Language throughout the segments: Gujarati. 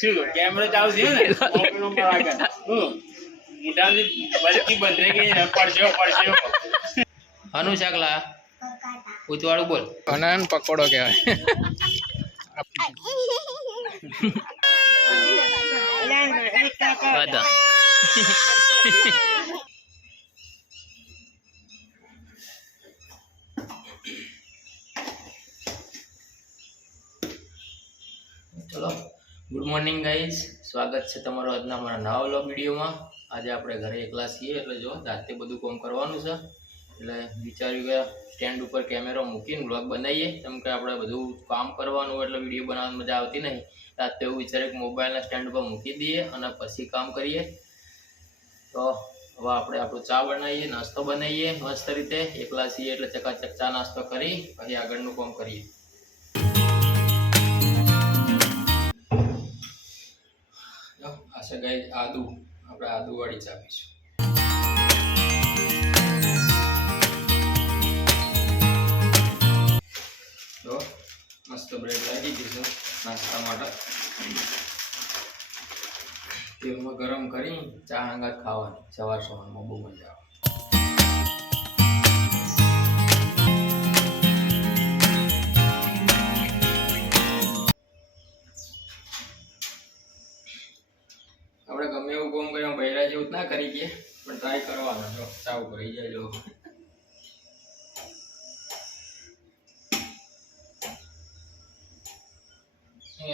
શું કેમેરો ચાલુ થયો ને ઓપન ઉપર આગળ મોટાથી બલકી બંધ થઈ ગઈ પડજો અનુ શાકલા ઉતવાળું બોલ અનાન પકોડો કહેવાય. ચલો ગુડ મોર્નિંગ ગાઈઝ, સ્વાગત છે તમારો આજના અમારા નવા વ્લોગ વિડીયોમાં. આજે આપણે ઘરે એકલા છીએ એટલે જો રાતે બધું કામ કરવાનું છે એટલે વિચાર્યું કે સ્ટેન્ડ ઉપર કેમેરો મૂકીને વ્લોગ બનાવીએ, કેમ કે આપણે બધું કામ કરવાનું એટલે વિડીયો બનાવવાની મજા આવતી નહીં. રાતે એવું વિચારે કે મોબાઈલના સ્ટેન્ડ ઉપર મૂકી દઈએ અને પછી કામ કરીએ. તો હવે આપણે આપણું ચા બનાવીએ, નાસ્તો બનાવીએ મસ્ત રીતે. એકલા છીએ એટલે ચકાચક ચા નાસ્તો કરી પછી આગળનું કામ કરીએ. આ છે ગાઈઝ આદુ, આપણે આદુવાળી ચા પીશું. તો મસ્ત બ્રેડ લાગી ગઈ છે નાસ્તા માટે. તેલમાં ગરમ કરી ચા હંગાત ખાવાની સવાર સવારમાં બહુ મજા આવે. આપણે ગમે એવું કામ કરીએ બૈરા જેવું ના કરી દઈએ પણ ટ્રાય કરવાનો. જો ચા ભરી જાય જો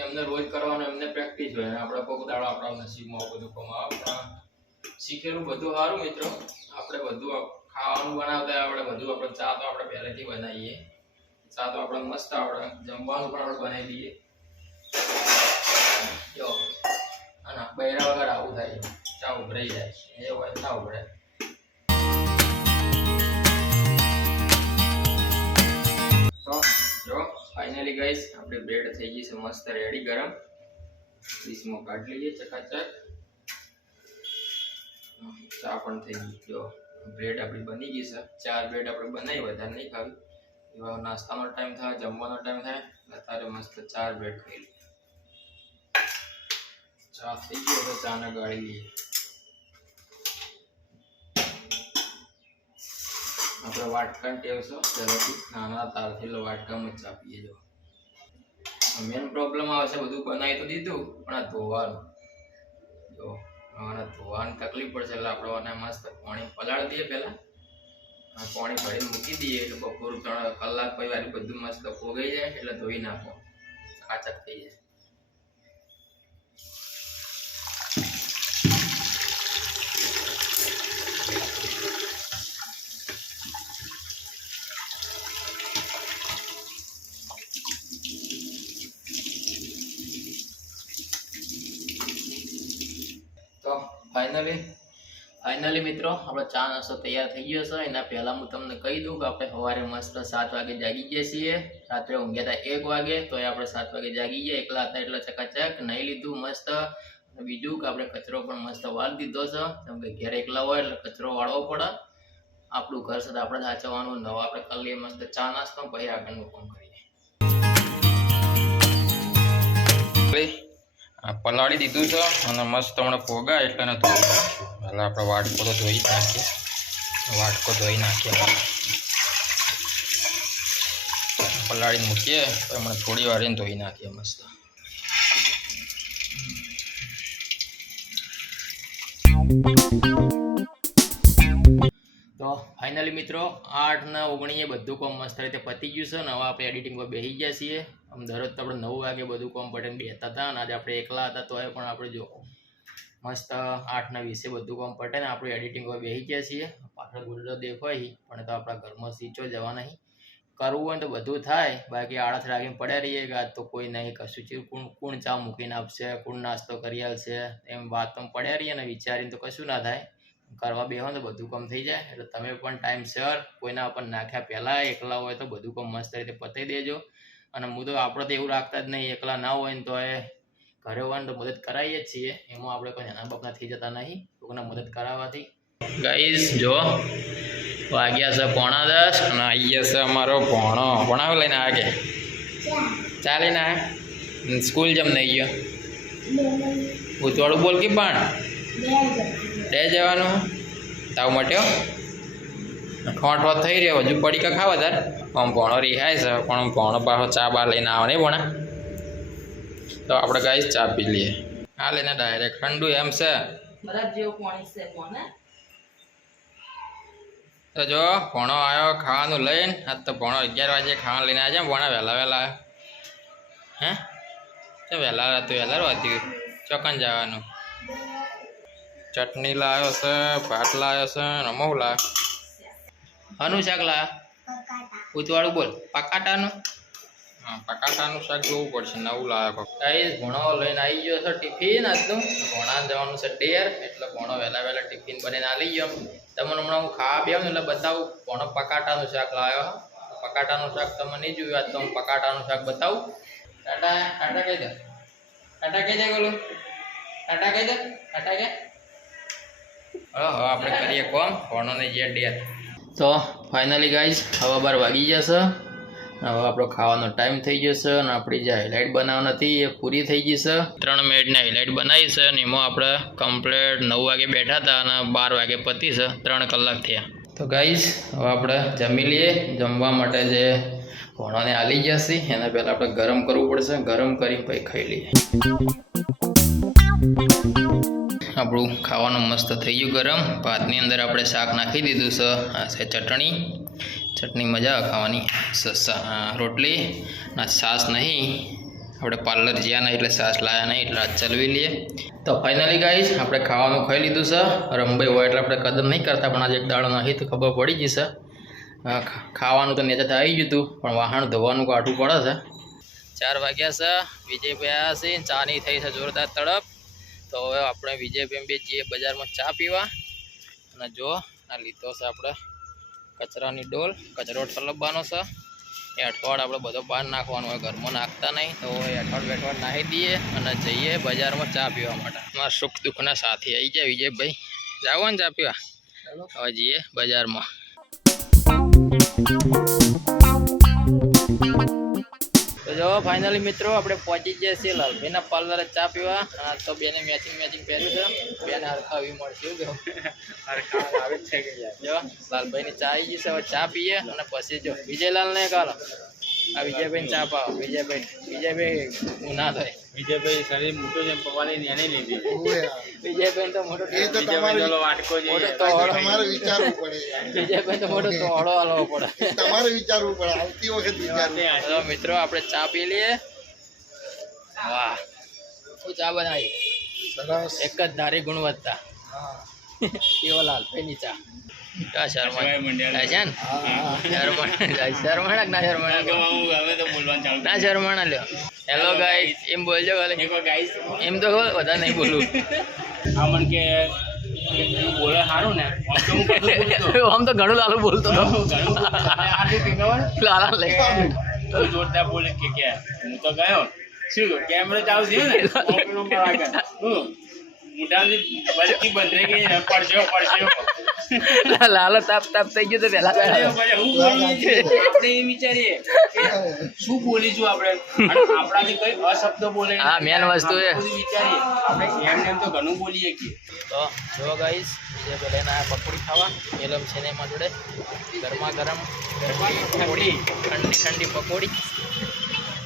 એમને રોજ કરવાનું, એમને પ્રેક્ટિસ હોય. આપણે કોઈક દાડો આપણા નસીબમાં બધું કમાવા પણ શીખેલું બધું સારું મિત્રો. આપણે બધું ખાવાનું બનાવતા આપણે બધું આપણે ચા તો આપણે પહેલેથી બનાવીએ. ચા તો આપણે મસ્ત આપણે જમવાનું પણ આપણે બનાવી દઈએ. જો અને બૈરા વગર આવું થાય, ચા ઉભરાઈ જાય એ હોય ના ઉભરે. તો જો ફાઇનલી ગાઈસ આપણે બ્રેડ થઈ ગઈ છે મસ્ત રેડી ગરમ. ડીશમાં કાઢી લઈએ ચકાચક. ચા પણ થઈ ગઈ. જો બ્રેડ આપણી બની ગઈ છે. 4 બ્રેડ આપણે બનાવી, વધારે નહીં ખાવી. એવા નાસ્તાનો ટાઈમ થાય, જમવાનો ટાઈમ થાય અત્યારે મસ્ત 4 બ્રેડ ખાઈ લઈએ. ચા થઈ ગયો તો ચાને ગાળી લઈએ. આપણે વાટકાની ટેવ છે પહેલાથી, નાના તારથી એટલે વાટકામાં જ ચા પીએ. જો મેન પ્રોબ્લેમ આવે છે બધું બનાવી તો દીધું પણ આ ધોવાનું. જો આને ધોવાની તકલીફ પડશે એટલે આપણે આને મસ્ત પાણી પલાળી દઈએ. પહેલાં પાણી ભરીને મૂકી દઈએ એટલે બપોર 3 કલાક પછી વારી બધું મસ્ત પોગાઈ જાય એટલે ધોઈ નાખો, ચકાચક થઈ જાય. તો ફાઇનલી મિત્રો આપણો ચા નાસ્તો તૈયાર થઈ ગયો છે. એના પહેલાં હું તમને કહી દઉં કે આપણે સવારે મસ્ત 7 વાગે જાગી ગયા છીએ. રાત્રે ઊંઘ્યા હતા 1 વાગે, તો આપણે 7 વાગે જાગી ગયા. એકલા હતા એટલે ચકાચક નહીં લીધું મસ્ત. બીજું કે આપણે કચરો પણ મસ્ત વાળી દીધો છે, કેમ કે ઘેર એકલા હોય એટલે કચરો વાળવો પડે. આપણું ઘર છે આપણે સાચવવાનું. નવા આપણે કરી લઈએ મસ્ત ચા નાસ્તો, પછી આગળનું કામ કરીએ. પલાળી દીધું છે અને મસ્ત હમણાં પોગા એટલે એને ધોઈ નાખ્યું. એટલે આપણે વાટકો તો ધોઈ નાખીએ. વાટકો ધોઈ નાખીએ, પલાળીને મૂકીએ તો હમણાં થોડી વાર એને ધોઈ નાખીએ મસ્ત. તો ફાઇનલી મિત્રો 8:19 બધું કામ મસ્ત રીતે પતી ગયું છે. ને હવે આપણે એડિટિંગ પર બેસી ગયા છીએ. આમ દરરોજ તો આપણે 9 વાગે બધું કામ પટેને બેસતા હતા અને આજે આપણે એકલા હતા તો પણ આપણે જો મસ્ત 8:20 બધું કામ પટે ને આપણે એડિટિંગ પર બેસી ગયા છીએ. પાછળ ગુલ્લો દેખાય પણ તો આપણા ઘરમાં સીચો જવા નહીં. કરવું હોય તો બધું થાય, બાકી આળસ રાખીને પડ્યા રહીએ કે આજ તો કોઈ નહીં કશું છે, કોણ ચા મૂકીને આપશે, કોણ નાસ્તો કરી આવશે, એમ વાતો પડ્યા રહીએ ને વિચારીને તો કશું ના થાય. કરવા બેહો તો બધું કામ થઈ જાય. એટલે તમે પણ ટાઈમસર કોઈના ઉપર નાખ્યા પહેલાં એકલા હોય તો બધું કામ મસ્ત રીતે પતાવી દેજો. અને હું તો આપણે તો એવું રાખતા જ નહીં, એકલા ના હોય ને તો એ ઘરે હોય ને તો મદદ કરાવીએ જ છીએ. એમાં આપણે કોઈ નાના બાપના થઈ જતા નહીં કોઈના મદદ કરાવવાથી. ગાઈસ જો વાગ્યા છે 9:10 અને અહીંયા છે અમારો ભણો લઈને આગે ચાલીને સ્કૂલ જમ નહીં ગયો. ઉતવાળું બોલ કે પણ બે જવાનું તાવ મટ્યો ઠોઠ થઈ રહ્યો હજુ પડીકા ખાવા તાર આમ ભણો રિહાય છે પણ ભણો પાછો ચા બા લઈને આવે નહીં ભણા તો આપણે ગાઈસ ચા પી લઈએ હા લઈને ડાયરેક્ટ ઠંડુ એમ છે તો જો ભણો આવ્યો ખાવાનું લઈને આજ તો ભણો 11 વાગે ખાવાનું લઈને આવ્યા ભણા વહેલા વહેલા હે તો વહેલા હતું વહેલા હતું ચોકન જવાનું ચટણી લાવ્યો છે ભાત લાવ્યો છે રમવું લાવ્યો આનું શાક લાવ્યા ઉતવાળું બોલ પકાટાનું હા પકાટાનું શાક જોવું પડશે નવું લાવ્યા ગાઈસ ભણો લઈને આવી ગયો છે ટિફિન આજનું ભણા જવાનું છે ડેર એટલે ભણો વહેલા વહેલા ટિફિન બનાવીને આવી ગયો તમને હમણાં હું ખાવા બેવું એટલે બતાવું ભણો પકાટાનું શાક લાવ્યો પકાટાનું શાક તમે નહીં જોયું આજ તો હું પકાટાનું શાક બતાવું ટાટા ટાટા કહી દે ટાટા કહી દે બોલું ટાટા કહી દે ટાટા કે હવે આપણે કરીએ કોમ ભણોને જે ડેર તો ફાઇનલી ગાઈઝ હવે 12 વાગી જશે હવે આપણો ખાવાનો ટાઈમ થઈ જશે અને આપણી જે હાઇલાઇટ બનાવવાની હતી એ પૂરી થઈ જશે 3 મિનિટની હાઇલાઇટ બનાવી છે અને એમાં આપણે કમ્પ્લીટ 9 વાગે બેઠા હતા અને 12 વાગે પતી છે 3 કલાક થયા તો ગાઈઝ હવે આપણે જમી લઈએ જમવા માટે જે ભણોને આલી જશે એના પહેલાં આપણે ગરમ કરવું પડશે ગરમ કરીને પછી ખાઈ લઈએ આપણું ખાવાનું મસ્ત થઈ ગયું ગરમ ભાતની અંદર આપણે શાક નાખી દીધું છે આ છે ચટણી મજા આવે ખાવાની રોટલી ના છાશ નહીં આપણે પાર્લર જ્યાં નહીં એટલે છાશ લાવ્યા નહીં એટલે આજ ચલવી લઈએ તો ફાઇનલી ગાઈસ આપણે ખાવાનું ખાઈ લીધું છે રમભાઈ હોય એટલે આપણે કદમ નહીં કરતા પણ આજે એક દાડો નહીં તો ખબર પડી જશે ખાવાનું તો નેચે આવી ગયું હતું પણ વાહણ ધોવાનું કાઢવું પડે છે 4 વાગ્યા છે વિજયભાઈ આવ્યા છે ચાની થઈ છે જોરદાર તડપ તો હવે આપણે વિજયભાઈ બે જઈએ બજારમાં ચા પીવા અને જો આ લીધો છે આપણે કચરાની ડોલ કચરો ઠલવવાનો છે એ અઠવાડ આપણે બધો બહાર નાખવાનો હોય ઘરમાં નાખતા નહીં તો એ અઠવાડ નાખી દઈએ અને જઈએ બજારમાં ચા પીવા માટે મારા સુખ દુઃખના સાથી આવી જાય વિજયભાઈ જાઓ ને ચા પીવા હવે જઈએ બજારમાં તો જો ફાઇનલી મિત્રો આપણે પહોંચી ગયા છીએ લાલભાઈના પાર્લરે ચા પીવા અને તો બેને મેચિંગ પહેર્યું છે બેને હરખા આવી મળશે એવું હરખા આવે જ છે કે જો લાલભાઈની ચા આવી ગઈ છે હવે ચા પીએ અને પછી જો વિજયલાલને કાલો આ વિજયભાઈને ચા પાવો વિજયભાઈ ના થાય વિજયભાઈ શરીર મોટું છે પવાની નેની લીધી વિજયભાઈ તો મોટો વાટકો તમારે વિચારવું પડે વિજયભાઈ તો મોટો તોડો હાલવો પડે તમારે વિચારવું પડે આવતી વખત વિચારવું મિત્રો આપણે ચા પી લઈએ વાહ શું ચા બનાવી સરસ એક જ ધારી ગુણવત્તા એવો લાલભાઈની ચા હેલો ગાઈસ એમ બોલજો એમ તો બધા નહીં બોલું બોલે સારું ને આમ તો ઘણું લાલુ બોલતો લાલા લે જોરદાર બોલે કે હું તો ગયો શું કેમેરો ચાલુ થયો ને લાલો તાપ થઈ ગયો તો પેલા આપણે એ વિચારીએ શું બોલીશું આપણે આપણાથી કઈ અશબ્દ બોલે હા મેન વસ્તુ એ વિચારીએ આપણે એમ તો ઘણું બોલીએ કે તો જો ગાઈસ બીજે પેલા ના પકોડી ખાવા મેલમ છે ને એમાં જોડે ગરમા ગરમ પકોડી ઠંડી પકોડી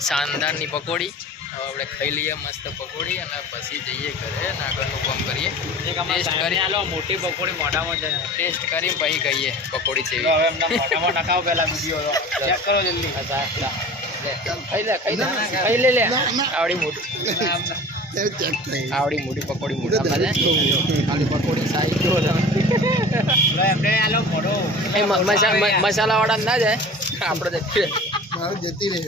શાનદારની પકોડી હવે આપણે ખાઈ લઈએ મસ્ત પકોડી અને પછી જઈએ ઘરે આગળનું કામ કરીએ ટેસ્ટ કરી આલો મોટી પકોડી મોઢામાં ટેસ્ટ કરી પછી કહીએ પકોડી છે હવે એમના મોઢામાં નખાવ પહેલા વિડિયો ચેક કરો જલ્દી ખાઈ લે આવડી મોટી પકોડી મોઢામાં છે ખાલી પકોડી સાઈ જો એમને આલો મોઢો મસાલા વાળા ના જાય આપણે જતી રહે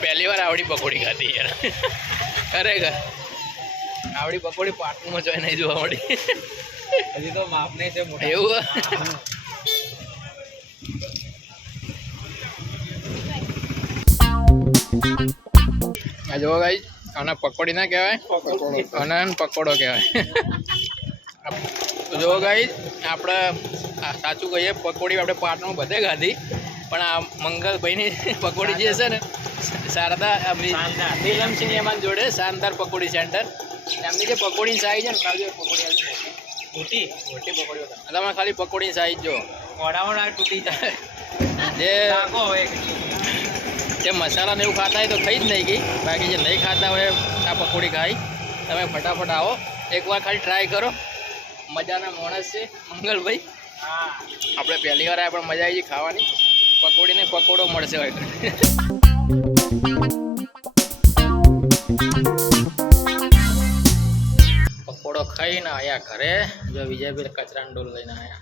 પહેલી વાર આવડી પકોડી ખાધી યાર ખરેખર આવડી પકોડી પાટણમાં જોઈ નહીં જોવા મળી હજી તો માપ નહીં છે મોટા એવું આ જો ગાઈસ આના પકોડી ના કહેવાય આના પકોડો કહેવાય તો જો ગાઈસ આપણે સાચું કહીએ પકોડી આપણે પાટણમાં બધે ખાધી પણ આ મંગલભાઈની પકોડી જે છે ને શારદા નીલમ સિનેમા જોડે શાનદાર પકોડી સેન્ટર એમની જે પકોડીની સાઈઝ છે ને લાવજો પકોડી મોટી મોટી પકોડીઓ તમે ખાલી પકોડીની સાઈઝ જો મોડામાં તૂટી જાય જે મસાલા ને એવું ખાતા હોય તો ખાઈ જ નહીં ગઈ બાકી જે નહીં ખાતા હોય આ પકોડી ખાઈ તમે ફટાફટ આવો એકવાર ખાલી ટ્રાય કરો મજાના માણસ છે મંગલભાઈ આપણે પહેલી વાર આવ્યા પણ મજા આવી ગઈ ખાવાની પકોડી ને પકોડો મળશે હોય પકોડો ખાઈને આવ્યા ઘરે જો વિજયભાઈ કચરાની ડોલ લઈને આવ્યા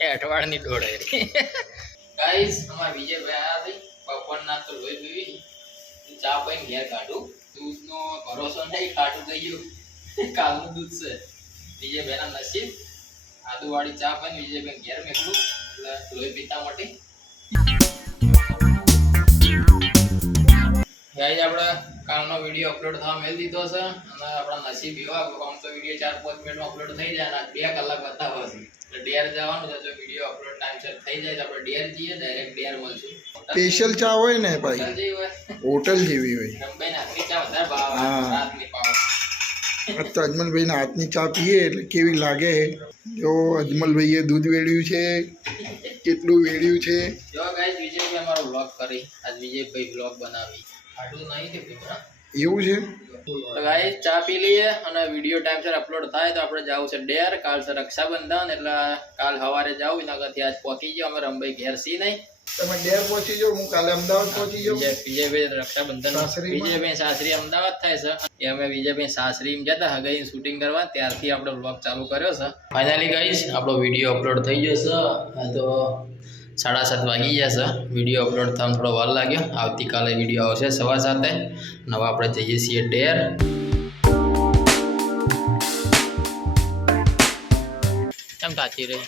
એ અઠવાડિયાની ડોળ ગાઈસ અમારા વિજયભાઈ આવ્યા બપોરના તો લોહી પીવી ચા પીને ઘેર કાઢું દૂધનો ભરોસો નહીં કાઢું થઈ ગયું કાલનું દૂધ છે વિજયભાઈના નસીબ આદુવાળી ચા પીને વિજયભાઈ ઘેર મેકલું એટલે લોહી પીતા માટે ગાઈસ આપણે કાલનો વિડીયો અપલોડ થવા મેળ દીધો છે અને આપણા નસીબ એવા આમ તો વિડીયો 4-5 મિનિટમાં અપલોડ થઈ જાય અને 2 કલાક બતાવે છે એટલે ડેર જવાનું છે જો વિડીયો અપલોડ ટાઈમસર થઈ જાય તો આપણે ડેર જઈએ ડાયરેક્ટ ડેર મળશું સ્પેશિયલ ચા હોય ને ભાઈ હોટલ જેવી હોય રંબાઈ નાખની ચા વધારે ભાવ રાતની પાવ તો અજમલભાઈના હાથની ચા પીએ એટલે કેવી લાગે જો અજમલભાઈએ દૂધ વેડ્યું છે કેટલું વેડ્યું છે જો ગાઈસ વિજયભાઈ અમારો વ્લોગ કરી આજ વિજયભાઈ વ્લોગ બનાવી આટલું નહીં કે પીપરા એવું છે તો ગાઈસ ચા પી લઈએ અને વિડીયો ટાઈમસર અપલોડ થાય તો આપણે જાવું છે ડેર કાલ છે રક્ષાબંધન એટલે કાલ સવારે જાવ નગરથી આજ પહોંચી ગયો અમે રંભાઈ ઘેર સી નહીં તમે ડેર પહોંચી જાઓ હું કાલે અમદાવાદ પહોંચી જાઉં વિજયભાઈ રક્ષાબંધન વિજયભાઈ સાસરી અમદાવાદ થાય છે એ અમે વિજયભાઈ સાસરી જતા હગાઈ શૂટિંગ કરવા ત્યારથી આપણો વ્લોગ ચાલુ કર્યો છે ફાઇનલી ગાઈસ આપણો વિડીયો અપલોડ થઈ ગયો છે આ તો 7:30 વાગી ગયા છે વિડીયો અપલોડ થવામાં થોડો વાર લાગ્યો આવતીકાલે વિડીયો આવશે 7:15 અને હવે આપણે જઈએ છીએ ડેર કેમ સાચી રહી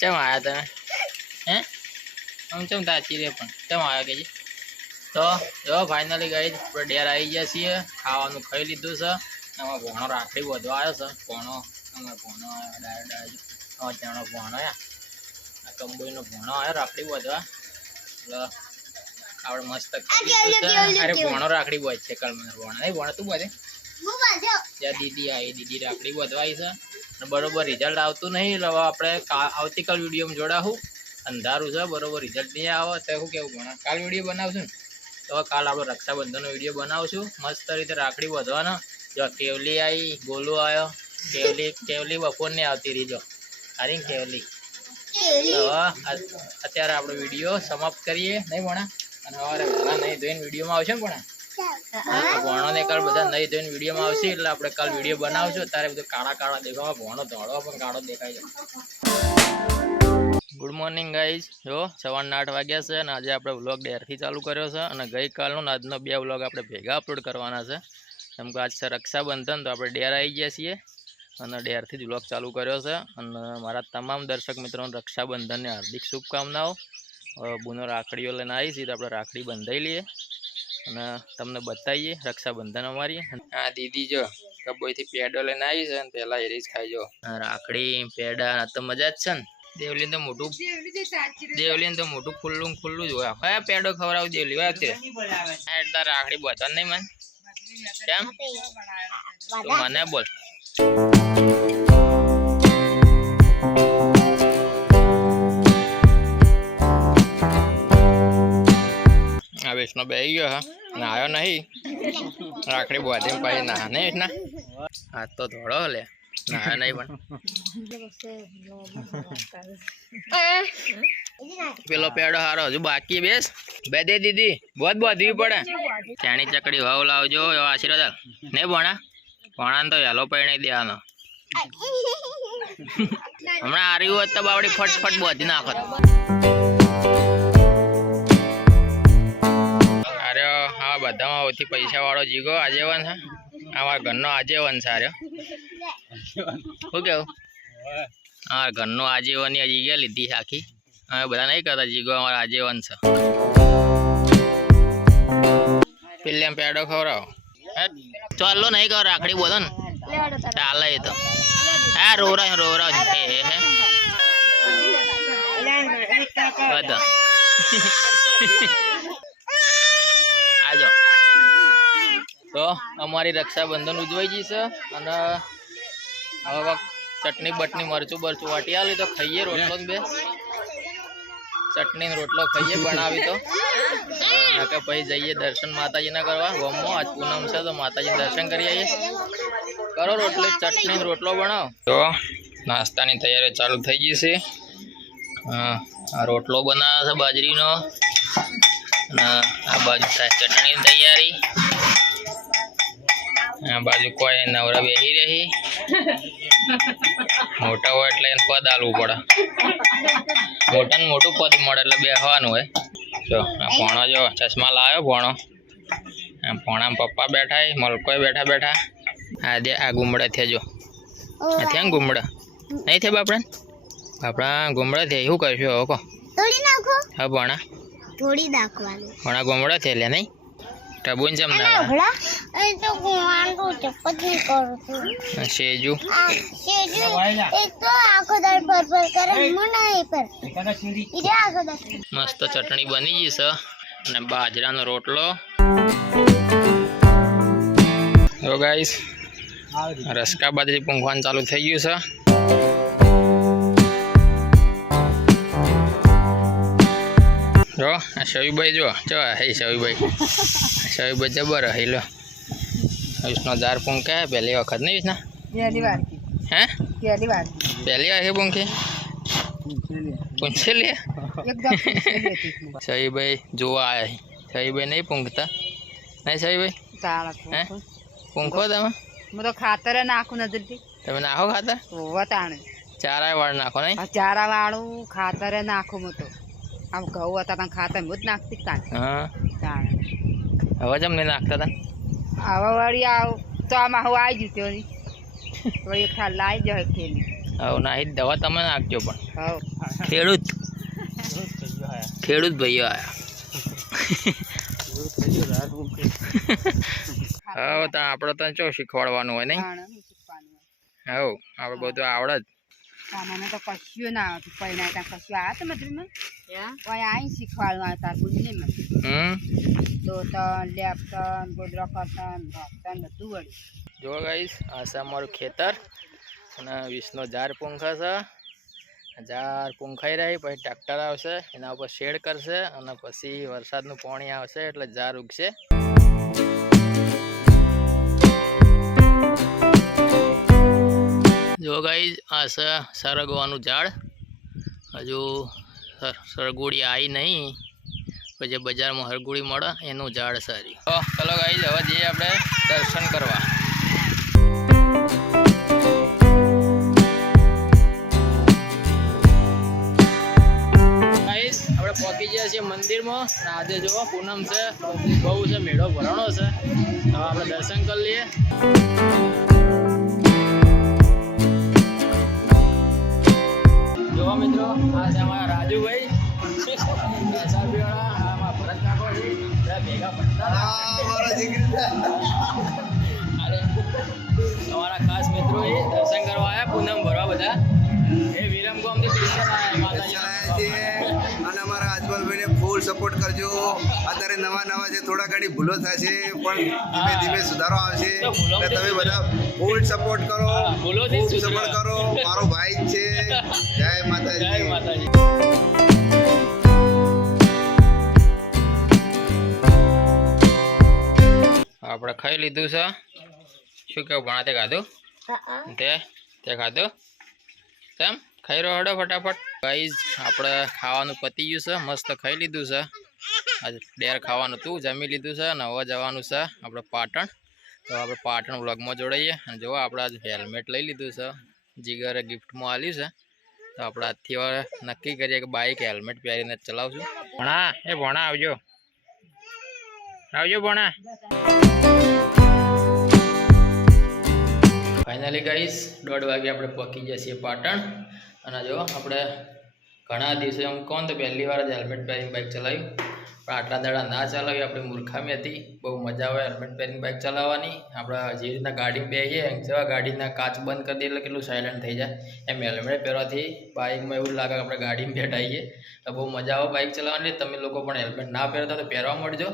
કેમ આવ્યા તમે હે આમ કેમ સાચી રહે પણ કેમ આવ્યા કે તો જો ફાઇનલી ગઈ આપણે ડેર આવી ગયા છીએ ખાવાનું ખાઈ લીધું છે એમાં ભોણો રાખડી વધવા આવ્યો છે ભોણો અમે ભોણો આવ્યો ડાયરેક્ટ ત્યાંનો ભોણો આવ્યા આ કંબોઈનો ભોણો આવ્યો રાખડી વધવા એટલે આપણે મસ્ત અરે ભોણો રાખડી બોજ છે કલમનો ભોણો નહીં ભોણો તું બધે ત્યાં દીદી આવી દીદી રાખડી વધવાઈ છે બરોબર રિઝલ્ટ આવતું નહીં એટલે હવે આપણે આવતીકાલ વિડીયોમાં જોડાવું અંધારું છે બરોબર રિઝલ્ટ નહીં આવે તો શું કેવું ભણા કાલ વિડીયો બનાવશું ને તો કાલ આપણે રક્ષાબંધનનો વિડીયો બનાવશું મસ્ત રીતે રાખડી વધવાનો જો કેવલી આવી ગોલો આવ્યો કેવલી બપોરની આવતી રહી જો હારી કેવલી અત્યારે આપણો વિડીયો સમાપ્ત કરીએ નહીં ભણા અને સવારે વહેલા નહીં ધોઈને વિડીયોમાં આવશે ને ભણા ભોણો ને કાલ બધા નહીં ધોઈને વિડીયોમાં આવશે એટલે આપણે કાલ વિડીયો બનાવશું ત્યારે બધું કાળા કાળા દેખાવા ભોણો ધોળો પણ કાળો દેખાય છે ગુડ મોર્નિંગ ગાઈઝ જો 8:15 વાગ્યા છે અને આજે આપણે વ્લોગ ડેરથી ચાલુ કર્યો છે અને ગઈકાલનો ને આજનો 2 વ્લોગ આપણે ભેગા અપલોડ કરવાના છે કેમ કે આજ છે રક્ષાબંધન તો આપણે ડેર આવી ગયા છીએ અને ડેરથી જ વ્લોગ ચાલુ કર્યો છે અને મારા તમામ દર્શક મિત્રોને રક્ષાબંધનની હાર્દિક શુભકામનાઓ બુનો રાખડીઓ લઈને આવી છીએ તો આપણે રાખડી બંધાઈ લઈએ અને તમને બતાવીએ રક્ષાબંધન અમારી આ દીદી જો કબોઈથી પેડો લઈને આવી છે ને પહેલાં એ જ ખાઈ જો રાખડી પેડા તો મજા જ છે ને દેવલીન તો મોટું ખુલ્લું જ હોય કયા પેડો ખવડાવું દેવલી વાત રાખડી બતા નહીં મને કેમ તું મને બોલ આ વેસનો બેસી ગયો હા નાયો નહીં રાખડી બાંધીને પછી ના નહીં ના હાથ તો ધોળો લે નાયો નહીં પણ પેલો પેડો હારો હજુ બાકી બેસ બે દે દીદી બહુ બાંધવી પડે ચાણી ચકડી વાવ લાવજો એવો આશીર્વાદ નહીં ભણા ભણાને તો હેલો પૈણી દેવાનો હમણાં હાર્યું હોત તો બાવડી ફટફટ બાંધી નાખત હા બધામાં સૌથી પૈસા વાળો જીગો આજીવન છે અમારા ઘરનો આજીવન છે આર્યો શું કેવું હા ઘરનો આજીવનની જગ્યા લીધી છે આખી અમે બધા નહીં કરતા જીગો અમારા આજીવન છે પેલી એમ પેડો ખવડાવો ચાલો નહીં કહો રાખડી બોલો ને ચાલે એ તો હા રોવરાવ હે બધા આજો તો અમારી રક્ષાબંધન ઉજવાઈ ગઈ છે અને હવે ચટણી બટની મરચું બરચું વાટી આલી તો ખાઈએ રોટલો ને બે ચટણી ને રોટલો ખાઈએ બનાવી તો કે પછી જઈએ દર્શન માતાજીના કરવા ગોમમાં આજ પૂનમ છે તો માતાજી દર્શન કરી આવીએ કરો રોટલી ચટણી ને રોટલો બનાવો તો નાસ્તાની તૈયારી ચાલુ થઈ ગઈ છે આ રોટલો બનાવે છે બાજરીનો અને આ બાજુ થાય ચટણીની તૈયારી આ બાજુ કોઈ નવરા બેસી રહી મોટા હોય એટલે એને પદ આલવું પડે મોટા ને મોટું પદ મળે એટલે બેસવાનું હોય જો આ ભણો જો ચશ્મા લાવ્યો ભણો આ ભણામાં પપ્પા બેઠા મલકોય બેઠા બેઠા આ ગુમડા થયા જો થયા ને ગુમડા નહીં થયા બાપડા ગુમડા થયા શું કરશું હવે કહો હા ભણા થોડી નાખવાનું ભણા ગુમડા થયા લે નહીં ટબુન ચમ ના એ તો ગુવાનું ચપત નહીં કરું છું સેજુ એક તો આખો દર પર કરે નહીં પર ઈરે આખો દર મસ્ત ચટણી બની ગઈ છે અને બાજરાનો રોટલો જો ગાઈસ રસકા બાજરી પૂંખવાનું ચાલુ થઈ ગયું છે જો આ શવીભાઈ જો હે શવીભાઈ જબર હઈ લો વિષ્ણુ દાર પૂંખે પહેલી વખત નહીં વિષ્ણુ હે પહેલી વાર પૂંખી પૂંછે લે શવીભાઈ જોવા આવ્યા શવીભાઈ નહીં પૂંખતા નહીં શવીભાઈ હે પૂંખો તમે તો ખાતર નાખું નથી તમે નાખો ખાતર વતાણે ચારા વાળ નાખો નહીં ચારા વાળું ખાતર નાખું હું તો આમ ઘઉં હતા પણ ખાતર હું જ નાખતી હા તાણે હવે જમ નહીં નાખતા હતા હવે વળી આવ તો આમાં હું આવી ગયું તેની વળી ખ્યાલ લાવી જાય ખેલી હવે નાહી દવા તમે નાખજો પણ હવ ખેડૂત ભાઈઓ આયા હવે તો આપણે તો ચો શીખવાડવાનું હોય નહીં હવ આપણે બધું આવડે જ મને તો કશું ના આવતું પહેલા ત્યાં કશું આવ્યા તો મતલબ અહીં શીખવાડવા હતા બુદ્ધિ મને દોતન લેપટન ગોદરા કરતન ભાગતન બધું વળ્યું જો ગાઈસ આ છે અમારું ખેતર અને વીસનો ઝાર પૂંખા છે ઝાર પૂંખાઈ રહી પછી ટ્રેક્ટર આવશે એના ઉપર શેડ કરશે અને પછી વરસાદનું પાણી આવશે એટલે ઝાર ઉગશે જો ગાઈસ આ છે સરગવાનું ઝાડ હજુ સરગોડી આવી નહીં પછી બજારમાં હરગોડી મળે એનું ઝાડ સારી ચલો ગાઈસ હવે જઈએ આપણે દર્શન કરવા ગાઈસ આપણે પહોંચી ગયા છીએ મંદિરમાં અને આજે જો પૂનમ છે બહુ છે મેળો ભરાણો છે હવે આપણે દર્શન કરી લઈએ જો મિત્રો આ છે અમારા રાજુભાઈ ભરત કાકો ભેગા તમારા ખાસ મિત્રો એ દર્શન કરવા આવ્યા પૂનમ ભરવા બધા એ વિરમગામથી સ્પેશિયલ અને અમારા અજમલભાઈને ફૂલ સપોર્ટ કરજો અત્યારે નવા છે થોડા ઘણી ભૂલો થશે પણ ધીમે ધીમે સુધારો આવશે એટલે તમે બધા ફૂલ સપોર્ટ કરો ખૂબ સપોર્ટ કરો મારો ભાઈ જ છે જય માતાજી આપણે ખાઈ લીધું છે શું કેવું ભણા તે ખાધું તે ખાધું કેમ ખાઈ રહ્યો હડો ફટાફટ ગાઈઝ આપણે ખાવાનું પતી ગયું છે મસ્ત ખાઈ લીધું છે આજે ડેર ખાવાનું હતું જમી લીધું છે અને હવે જવાનું છે આપણે પાટણ તો આપણે પાટણ વ્લોગમાં જોડાઈએ અને જો આપણે આજે હેલ્મેટ લઈ લીધું છે જીગરે ગિફ્ટમાં આલ્યું છે તો આપણે આજથી હવે નક્કી કરીએ કે બાઇક હેલ્મેટ પહેરીને જ ચલાવશું ભણા ભણા આવજો ભણા ફાઇનલી ગાઈસ 1:30 વાગે આપણે પહોંચી ગયા છીએ પાટણ અને જો આપણે ઘણા દિવસે આમ કોણ તો પહેલી વાર જ હેલ્મેટ પહેરીને બાઇક ચલાવ્યું પણ આટલા દાડા ના ચલાવી આપણી મૂર્ખામી હતી. બહુ મજા આવે હેલ્મેટ પહેરીને બાઇક ચલાવવાની. આપણે જે રીતના ગાડીમાં બેસીએ જેવા ગાડીના કાચ બંધ કરી દઈએ એટલે કેટલું સાયલન્ટ થઈ જાય, એમ હેલ્મેટ પહેરવાથી બાઇકમાં એવું લાગે કે આપણે ગાડીમાં બેઠાઈએ. તો બહુ મજા આવે બાઇક ચલાવવાની. તમે લોકો પણ હેલ્મેટ ના પહેરતા તો પહેરવા મળજો.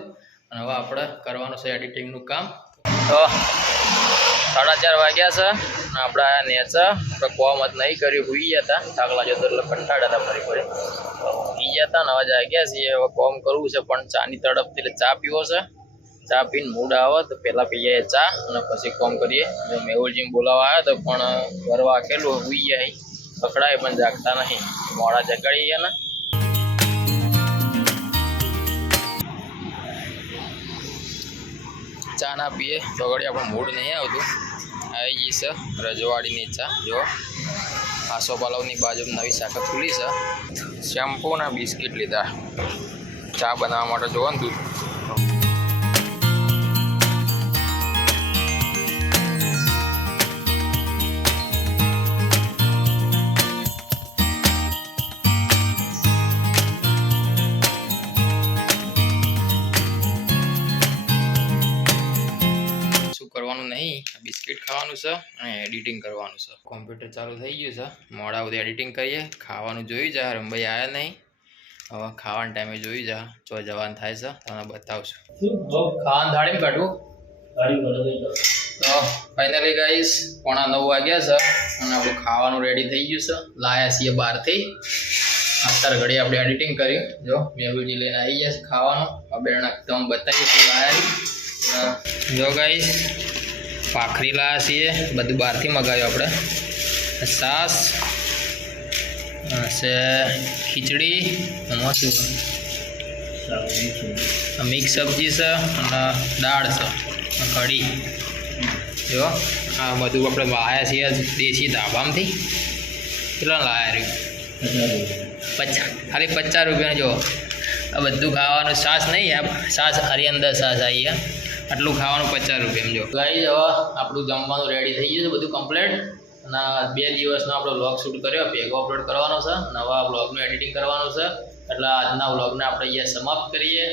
અને હવે આપણે કરવાનું છે એડિટિંગનું કામ. તો 4:30 વાગ્યા છે અને આપણે આયા નેચા. આપણે કોમ જ નહીં કર્યું, હુઈ ગયા હતા. થાક લાગ્યો હતો એટલે કંટાળ્યા હતા ફરી હુઈ ગયા હતા ને હવે જાગ્યા છીએ. હવે કોમ કરવું છે પણ ચાની તડપથી એટલે ચા પીવો છે. ચા પીને મૂડ આવે તો પહેલાં પીએ ચા અને પછી કોમ કરીએ. મેહુલજીને બોલાવવા આવ્યા તો પણ ઘર વાકેલું હુઈ ગયા, પકડાય પણ જાગતા નહીં. મોડા જગાડી ગયા ને ચા ના પીએ તો ઘડી આપણું મૂડ નહીં આવતું. આવી ગઈ છે રજવાડીની ચા. જો આસો પાલવની બાજુ નવી શાખા ખુલી છે. શેમ્પૂ ના બિસ્કિટ લીધા ચા બનાવવા માટે. જોવો ને દૂધ કરવાનું નહીં, બિસ્કિટ ખાવાનું છે અને એડિટિંગ કરવાનું છે. કોમ્પ્યુટર ચાલુ થઈ ગયું છે. મોડા સુધી એડિટિંગ કરીએ. ખાવાનું જોઈ જા. રમભાઈ આવ્યા નહીં. હવે ખાવાના ટાઈમે જોઈ જા જો જવાન થાય છે તમને બતાવશું. ખાવાનું થાળીમાં કાઢવું. તો ફાઇનલી ગાઈસ 8:45 વાગ્યા છે અને આપણું ખાવાનું રેડી થઈ ગયું છે. લાયા છીએ બહારથી. અત્યારે ઘડી આપણે એડિટિંગ કર્યું. જો મેહુલજી લઈને આવી ગયા છે ખાવાનું. બેના તમે બતાવીએ શું લાયા. જો ગાઈસ ભાખરી લાયા છીએ. બધું બહારથી મગાવ્યું આપણે. છાસ છે, ખીચડી, એમાં શું મિક્સ સબ્જી છે અને દાળ છે, કઢી. જો આ બધું આપણે લાયા છીએ દેશી ધાબામાંથી. કેટલા લાયા રહ્યું? ખાલી 50 રૂપિયા. જો આ બધું ખાવાનું. છાસ નહીં, છાસ હરિયંદર છાસ આવી. આટલું ખાવાનું 50 રૂપિયા. જો ગાઈસ હવે આપણું જમવાનું રેડી થઈ ગયું છે બધું કમ્પ્લીટ. અને 2 દિવસનો આપણો વ્લોગ શૂટ કર્યો, ભેગો અપલોડ કરવાનો છે. નવા વ્લોગનું એડિટિંગ કરવાનું છે. એટલે આજના વ્લોગને આપણે અહીંયા સમાપ્ત કરીએ.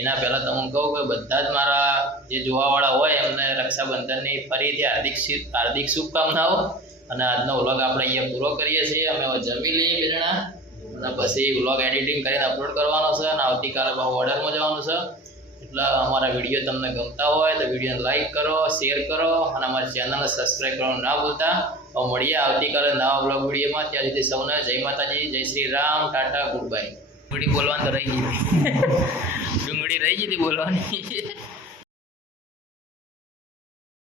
એના પહેલાં તમને કહું કે બધા જ મારા જે જોવાવાળા હોય એમને રક્ષાબંધનની ફરીથી હાર્દિક શુભકામનાઓ. અને આજનો વ્લોગ આપણે અહીંયા પૂરો કરીએ છીએ. અમે હવે જમી લઈએ બે જણા અને પછી વ્લોગ એડિટિંગ કરીને અપલોડ કરવાનો છે. અને આવતીકાલે બહુ ઓર્ડરમાં જવાનું છે. એટલે અમારા વિડીયો તમને ગમતા હોય તો વિડીયોને લાઈક કરો, શેર કરો અને અમારી ચેનલને સબસ્ક્રાઈબ કરવાનું ના ભૂલતા. હવે મળીએ આવતીકાલે નવા બ્લોગ વિડીયોમાં. ત્યાં સુધી સૌને જય માતાજી, જય શ્રી રામ, ટાટા, ગુડ બાય. ડુંગળી બોલવાની તો રહી ગઈ. ડુંગળી રહી ગઈ હતી બોલવાની.